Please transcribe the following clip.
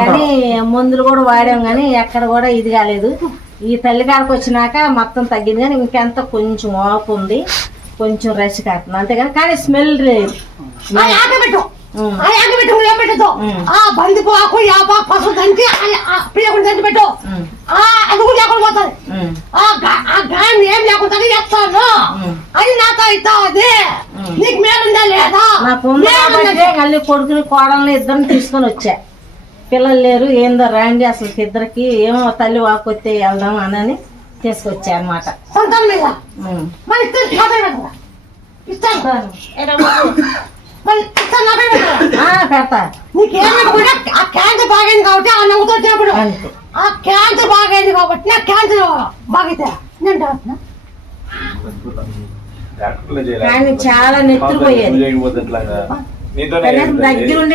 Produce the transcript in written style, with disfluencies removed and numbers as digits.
కానీ మందులు కూడా వాడాం కానీ ఎక్కడ కూడా ఇది కాలేదు. ఈ తల్లికాడకు వచ్చినాక మొత్తం తగ్గింది కానీ ఇంకెంత కొంచెం వాపు ఉంది, కొంచెం రష్ కాస్తుంది అంతేగాని కానీ స్మెల్ లేదు. బందిపోకు యాపాకు పసుపు దంచి పిల్లకుండా దంచి పెట్టు, అది కూడా లేకుండా పోతుంది. ఆ గాయం ఏం లేకుండా చేస్తాను, అది నాతో అవుతుంది. నీకు మేలుందా లేదా? మళ్ళీ కొడుకుని కోడల్ని ఇద్దరిని తీసుకొని వచ్చా. పిల్లలు లేరు, ఏందో రండి అసలు ఇద్దరికి ఏమో తల్లి వాకొస్తే వెళ్దాం అని తీసుకొచ్చా అనమాట. సంతానం మీద పెడతా. నీకేమైనా కూడా ఆ క్యాన్సర్ బాగైంది కాబట్టి ఆ నవ్వుతో చేపడు. ఆ క్యాన్సర్ బాగైంది కాబట్టి ఆ క్యాన్సర్ బాగైతే నేను కానీ చాలా నెత్తుకుపోయేది దగ్గరుండి